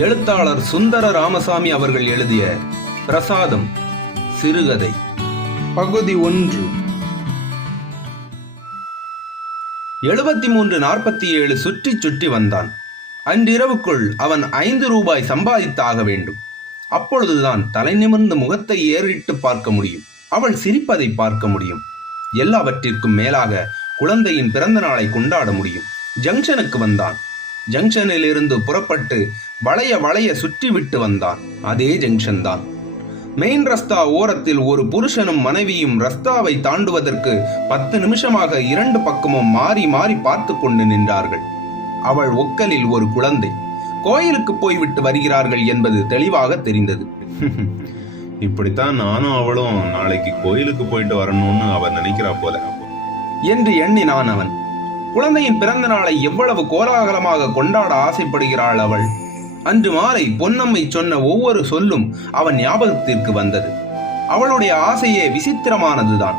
எழுத்தாளர் சுந்தர ராமசாமி அவர்கள் எழுதிய பிரசாதம் சிறுகதை பகுதி 1. 73-47 சுற்றி சுற்றி வந்தான். அன்றிரவுக்குள் அவன் 5 ரூபாய் சம்பாதித்தாக வேண்டும். அப்பொழுதுதான் தலை நிமிர்ந்து முகத்தை ஏறிட்டு பார்க்க முடியும். அவள் சிரிப்பதை பார்க்க முடியும். எல்லாவற்றிற்கும் மேலாக குழந்தையின் பிறந்த நாளை கொண்டாட முடியும். ஜங்ஷனுக்கு வந்தான். ஜங்ஷனில் இருந்து புறப்பட்டு வளைய சுற்றி விட்டு வந்தான். அதே ஜங்ஷன் தான். மெயின் ரஸ்தா ஓரத்தில் ஒரு புருஷனும் மனைவியும் ரஸ்தாவை தாண்டுவதற்கு 10 நிமிஷமாக 2 பக்கமும் மாறி மாறி பார்த்து கொண்டு நின்றார்கள். அவள் ஒக்கலில் ஒரு குழந்தை. கோயிலுக்கு போய்விட்டு வருகிறார்கள் என்பது தெளிவாக தெரிந்தது. இப்படித்தான் நானும் அவளும் நாளைக்கு கோயிலுக்கு போயிட்டு வரணும்னு அவன் நினைக்கிறா போல என்று எண்ணினான் அவன். குழந்தையின் பிறந்த நாளை எவ்வளவு கோலாகலமாக கொண்டாட ஆசைப்படுகிறாள் அவள். அன்று மாலை பொன்னம்மை சொன்ன ஒவ்வொரு சொல்லும் அவன் ஞாபகத்திற்கு வந்தது. அவளுடைய ஆசையே விசித்திரமானதுதான்.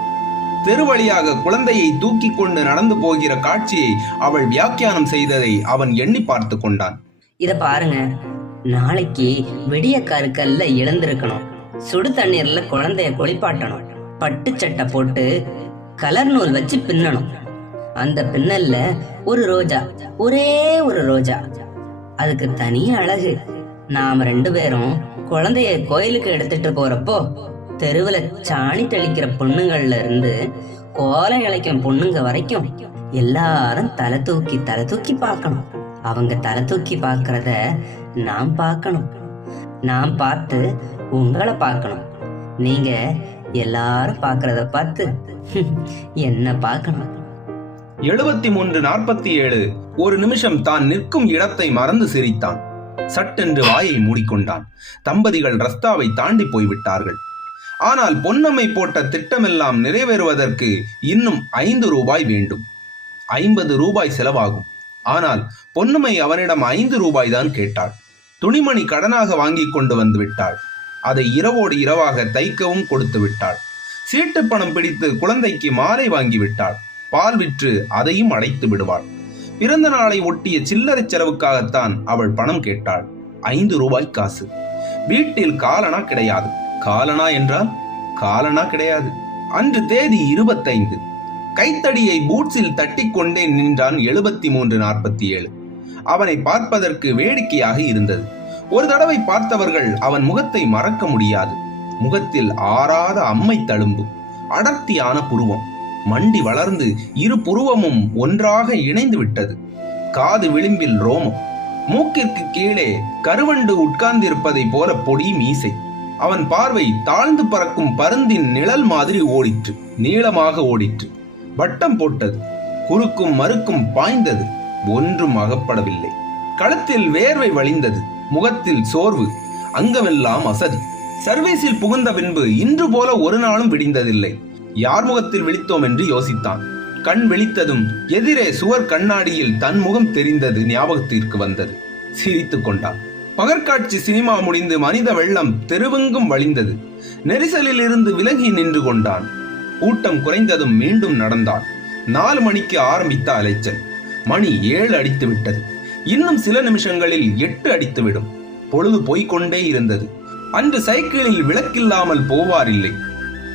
தெருவழியாக குழந்தையை தூக்கி கொண்டு நடந்து போகிற காட்சியை அவள் வியாக்கியானம் செய்ததை அவன் எண்ணி பார்த்து கொண்டான். இத பாருங்க, நாளைக்கு விடிய கருக்கல்ல எழுந்திருக்கணும். சுடு தண்ணீர்ல குழந்தைய குளிப்பாட்டணும். பட்டு சட்டை போட்டு கலர் நூல் வச்சு பின்னணும். அந்த பின்னல்ல ஒரு ரோஜா, ஒரே ஒரு ரோஜா. அதுக்கு தனி அழகு. நாம 2 பேரும் குழந்தைய கோயிலுக்கு எடுத்துட்டு போறப்போ தெருவுல சாணி தெளிக்கிற பொண்ணுங்கள்ல இருந்து கோலம் இழைக்கும் பொண்ணுங்க வரைக்கும் எல்லாரும் தலை தூக்கி பார்க்கணும். அவங்க தலை தூக்கி பார்க்கறத நாம் பார்க்கணும். நாம் பார்த்து உங்களை பார்க்கணும். நீங்க எல்லாரும் பார்க்கறத பார்த்து என்ன பார்க்கணும். 73-47 ஒரு நிமிஷம் தான் நிற்கும் இடத்தை மறந்து சிரித்தான். சட்டென்று வாயை மூடிக்கொண்டான். தம்பதிகள் ரஸ்தாவை தாண்டி போய்விட்டார்கள். ஆனால் பொன்னம்மை போட்ட திட்டமெல்லாம் நிறைவேறுவதற்கு இன்னும் 5 ரூபாய் வேண்டும். 50 ரூபாய் செலவாகும். ஆனால் பொன்னம்மை அவனிடம் 5 ரூபாய் தான் கேட்டாள். துணிமணி கடனாக வாங்கி கொண்டு வந்து விட்டாள். அதை இரவோடு இரவாக தைக்கவும் கொடுத்து விட்டாள். சீட்டு பணம் பிடித்து குழந்தைக்கு மாலை வாங்கி விட்டாள். பால் விற்று அதையும் அடைத்து விடுவாள். பிறந்த நாளை ஒட்டிய சில்லறை செலவுக்காகத்தான் அவள் பணம் கேட்டாள். 5 ரூபாய் காசு. வீட்டில் காலனா கிடையாது. காலனா என்றால் காலனா கிடையாது. அன்று தேதி 25. கைத்தடியை பூட்ஸில் தட்டி கொண்டே நின்றான் 73-47. அவனை பார்ப்பதற்கு வேடிக்கையாக இருந்தது. ஒரு தடவை பார்த்தவர்கள் அவன் முகத்தை மறக்க முடியாது. முகத்தில் ஆறாத அம்மை தழும்பு, அடர்த்தியான புருவம், மண்டி வளர்ந்து 2 புருவமும் ஒன்றாக இணைந்து விட்டது. காது விளிம்பில் ரோமம், மூக்கிற்கு கீழே கருவண்டு உட்கார்ந்திருப்பதை போல பொடி மீசை. அவன் பார்வை தாழ்ந்து பறக்கும் பருந்தின் நிழல் மாதிரி ஓடிற்று. நீளமாக ஓடிற்று. வட்டம் போட்டது. குறுக்கும் மறுக்கும் பாய்ந்தது. ஒன்றும் அகப்படவில்லை. கழுத்தில் வேர்வை வழிந்தது. முகத்தில் சோர்வு. அங்கமெல்லாம் அசதி. சர்வீஸில் புகுந்த பின்பு இன்று போல ஒரு நாளும் விடிந்ததில்லை. யார் முகத்தில் விழித்தோம் என்று யோசித்தான். கண் விழித்ததும் எதிரே சுவர் கண்ணாடியில் தன் முகம் தெரிந்தது ஞாபகத்திற்கு வந்தது. சிரித்து கொண்டான். பகற்காட்சி சினிமா முடிந்து மனித வெள்ளம் தெருவெங்கும் வழிந்தது. நெரிசலில் இருந்து விலகி நின்று கொண்டான். கூட்டம் குறைந்ததும் மீண்டும் நடந்தான். 4 மணிக்கு ஆரம்பித்த அலைச்சல் மணி 7 அடித்து விட்டது. இன்னும் சில நிமிஷங்களில் 8 அடித்துவிடும். பொழுது போய்கொண்டே இருந்தது. அன்று சைக்கிளில் விளக்கில்லாமல் போவாரில்லை.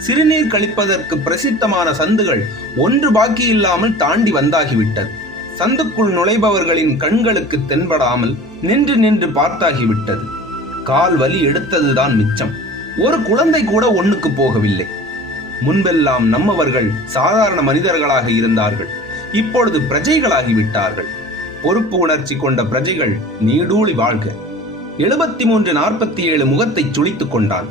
சிறுநீர் கழிப்பதற்கு பிரசித்தமான சந்துகள் ஒன்று பாக்கி இல்லாமல் தாண்டி வந்தாகிவிட்டது. சந்துக்குள் நுழைபவர்களின் கண்களுக்கு தென்படாமல் நின்று நின்று பார்த்தாகிவிட்டது. கால் வலி எடுத்ததுதான் மிச்சம். ஒரு குழந்தை கூட ஒண்ணுக்கு போகவில்லை. முன்பெல்லாம் நம்மவர்கள் சாதாரண மனிதர்களாக இருந்தார்கள். இப்பொழுது பிரஜைகளாகிவிட்டார்கள். பொறுப்பு உணர்ச்சி கொண்ட பிரஜைகள் நீடூழி வாழ்க. 73-47 முகத்தை சுளித்துக் கொண்டான்.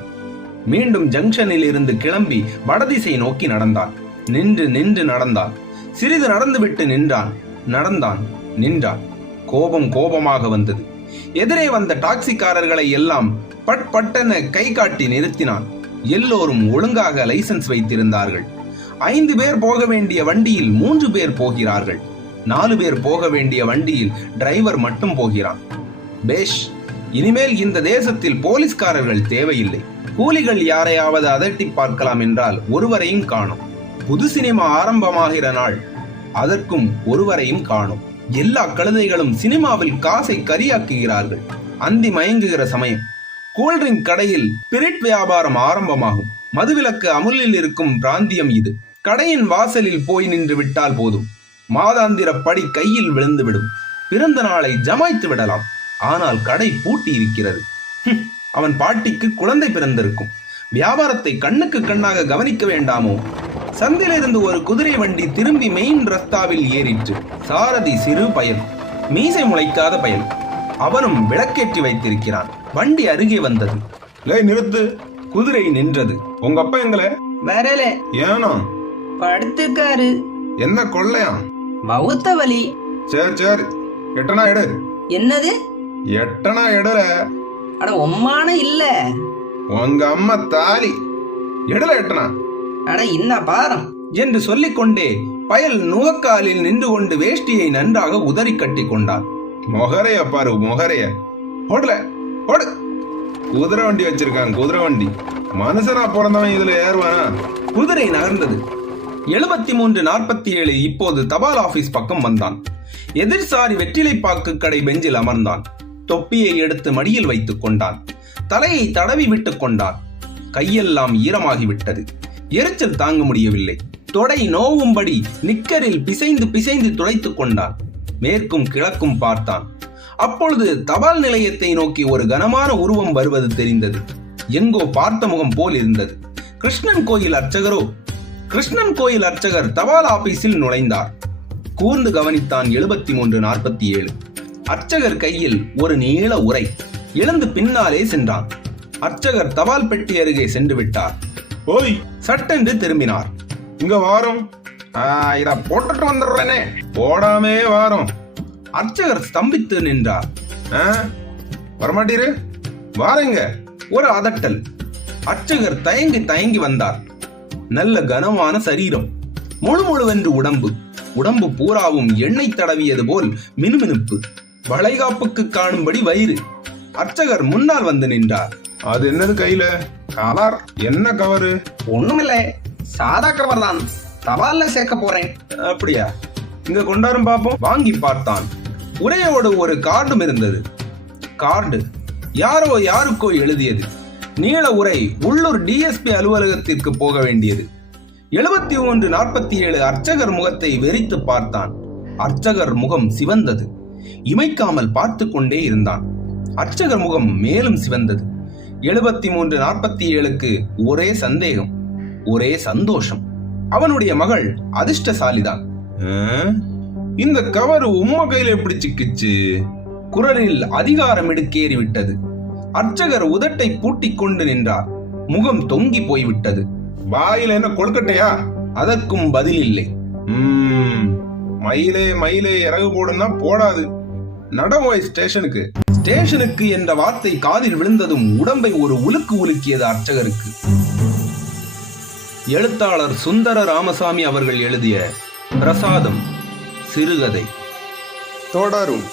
மீண்டும் ஜங்ஷனில் இருந்து கிளம்பி வடதிசை நோக்கி நடந்தான். நின்று நின்று நடந்தான். சிறிது நடந்துவிட்டு நின்றான். நடந்தான், நின்றான். கோபமாக வந்தது. எதிரே வந்த டாக்ஸிக்காரர்களை எல்லாம் பட்டென கை காட்டி நிறுத்தினான். எல்லோரும் ஒழுங்காக லைசன்ஸ் வைத்திருந்தார்கள். 5 பேர் போக வேண்டிய வண்டியில் 3 பேர் போகிறார்கள். 4 பேர் போக வேண்டிய வண்டியில் டிரைவர் மட்டும் போகிறான். பேஷ், இனிமேல் இந்த தேசத்தில் போலீஸ்காரர்கள் தேவையில்லை. கூலிகள் யாரையாவது அதட்டி பார்க்கலாம் என்றால் ஒருவரையும் காணோம். புது சினிமா ஆரம்பமாகிற நாள், அதற்கும் ஒருவரையும் காணோம். எல்லா கழுதைகளும் சினிமாவில் காசை கரியாக்குகிறார்கள். அந்தி மயங்குகிற சமயம். கூல்ட்ரிங்க் கடையில் பிரிட் வியாபாரம் ஆரம்பமாகும். மதுவிலக்கு அமுலில் இருக்கும் பிராந்தியம் இது. கடையின் வாசலில் போய் நின்று விட்டால் போதும், மாதாந்திர படி கையில் விழுந்துவிடும். பிறந்த நாளை ஜமாய்த்து விடலாம். ஆனால் கடை பூட்டி இருக்கிறது. அவன் பாட்டிக்கு குழந்தை பிறந்திருக்கும். வியாபாரத்தை கண்ணுக்கு கண்ணாக கவனிக்க வேண்டாமோ? சந்திலிருந்து ஒரு குதிரை வண்டி திரும்பி மெயின் ரஸ்தாவில் ஏறிற்று. சாரதி சிறு பயல், மீசை முளைக்காத பயல். அவனும் விளக்கேற்றி வைத்திருக்கிறான். வண்டி அருகே வந்தது. நிறுத்து. குதிரை நின்றது. உங்க அப்பா எங்கள? வரல. ஏனோ? படுத்துக்காரு. என்ன கொள்ளையா? மவுத்த வலி. சரி எட்டனா எடு. என்னது? எட்டனா எடுல. அட ஒம்மான இல்ல, உங்க அம்மா தாலி. எடுல எட்டனா. அட இன்ன பாரம் என்று சொல்லிக்கொண்டே பயல் நுகக்காலில் நின்று கொண்டு வேஷ்டியை நன்றாக உதறி கட்டி கொண்டான். மொகரைய பாரு, மொகரைய. ஓடல ஓடு. குதிரை வண்டி வச்சிருக்காங்க, குதிரை வண்டி. மனுஷனா பிறந்தவன் இதுல ஏறுவானா? குதிரை நகர்ந்தது. 7347 இப்போது தபால் ஆபீஸ் பக்கம் வந்தான். எதிர்சாரி வெற்றிலைப்பாக்கு கடை பெஞ்சில் அமர்ந்தான். தொப்பியை எடுத்து மடியில் வைத்துக் கொண்டான். தலையை தடவி விட்டுக் கொண்டான். கையெல்லாம் ஈரமாகிவிட்டது. எரிச்சல் தாங்க முடியவில்லை. தொடை நோவும்படி நிக்கரில் பிசைந்து பிசைந்து துடைத்துக் கொண்டான். மேற்கும் கிழக்கும் பார்த்தான். அப்பொழுது தபால் நிலையத்தை நோக்கி ஒரு கனமான உருவம் வருவது தெரிந்தது. எங்கோ பார்த்த முகம் போல் இருந்தது. கிருஷ்ணன் கோயில் அர்ச்சகரோ? கிருஷ்ணன் கோயில் அர்ச்சகர் தபால் ஆபீஸில் நுழைந்தார். கூர்ந்து கவனித்தான் 7347. அர்ச்சகர் கையில் ஒரு நீள உரை. எழுந்து பின்னாலே சென்றான். அர்ச்சகர் தபால் பெட்டி அருகே சென்று விட்டார். ஓய், சட்டென்று திரும்பினார். இங்க வாரம். இத போட்டுட்டு வந்துடுறேனே. போடாமே வாரம். அர்ச்சகர் ஸ்தம்பித்து நின்றார். வரமாட்டீரு? வாரங்க. ஒரு அதட்டல். அர்ச்சகர் தயங்கி தயங்கி வந்தார். நல்ல கனமான சரீரம், முழுமுழுவென்று உடம்பு. உடம்பு பூராவும் எண்ணெய் தடவியது போல் மினுமினுப்பு. வளைகாப்புக்கு காணும்படி வயிறு. அர்ச்சகர் முன்னால் வந்து நின்றார். அது என்னது கையில? கவர். என்ன கவரு? ஒண்ணுமில்ல, சாதா கவர் தான். தபால்ல சேர்க்க போறேன். அப்படியா? இங்க கொண்டாரும் பாப்போம். வாங்கி பார்த்தான். உரையோடு ஒரு கார்டும் இருந்தது. கார்டு யாரோ யாருக்கோ எழுதியது. நீள உரை. உள்ளூர் டிஎஸ்பி அலுவலகத்திற்கு போக வேண்டியது. 7347 அர்ச்சகர் முகத்தை வெறித்து பார்த்தான். அர்ச்சகர் முகம் சிவந்தது. இமைக்காமல் பார்த்து கொண்டே இருந்தான். அர்ச்சகர் முகம் மேலும் சிவந்தது. 7347க்கு ஒரே சந்தேகம், ஒரே சந்தோஷம். அவனுடைய மகள் அதிர்ஷ்டசாலிதான். இந்த கவர் உம்மா கையில எப்படி சிக்கிச்சு? குரலில் அதிகாரம் இடுக்கேறிவிட்டது. அர்ச்சகர் உதட்டை பூட்டிக் கொண்டு நின்றார். முகம் தொங்கி போய்விட்டது. வாயில என்ன கொழுக்கட்டையா? அதற்கும் பதில் இல்லை. மயிலே மயிலே இறகு போடுன்னா போடாது. நடவோய் ஸ்டேஷனுக்கு. ஸ்டேஷனுக்கு என்ற வார்த்தை காதில் விழுந்ததும் உடம்பை ஒரு உலுக்கு உலுக்கியது அர்ச்சகருக்கு. எழுத்தாளர் சுந்தர ராமசாமி அவர்கள் எழுதிய பிரசாதம் சிறுகதை தொடரும்.